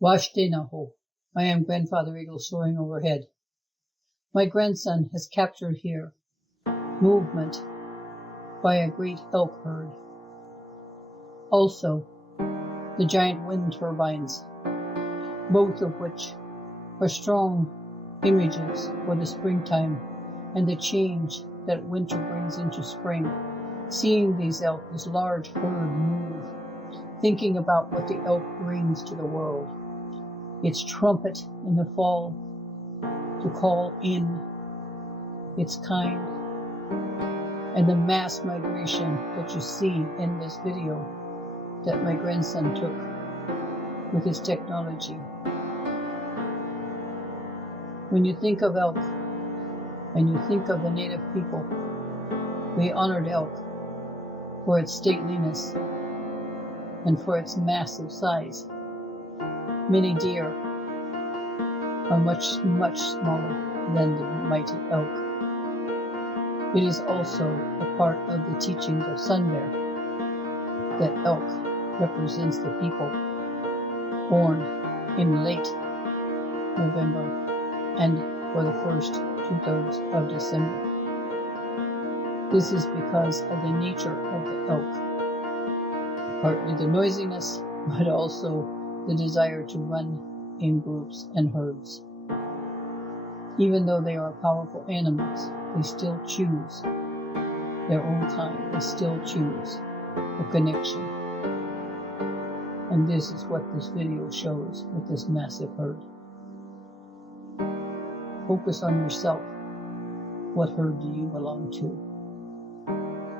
Washtenaho. I am Grandfather Eagle Soaring Overhead. My grandson has captured here movement by a great elk herd. Also, the giant wind turbines, both of which are strong images for the springtime and the change that winter brings into spring. Seeing these elk, this large herd move, thinking about what the elk brings to the world. Its trumpet in the fall to call in its kind, and the mass migration that you see in this video that my grandson took with his technology. When you think of elk and you think of the native people, we honored elk for its stateliness and for its massive size. Many deer are much, much smaller than the mighty elk. It is also a part of the teachings of Sun Bear that elk represents the people born in late November and for the first 2/3 of December. This is because of the nature of the elk, partly the noisiness, but also the desire to run in groups and herds. Even though they are powerful animals, they still choose their own kind. They still choose a connection. And this is what this video shows with this massive herd. Focus on yourself. What herd do you belong to?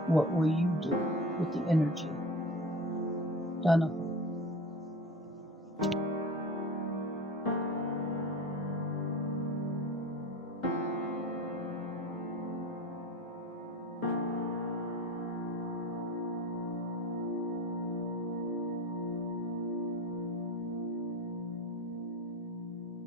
What will you do with the energy? Danaho.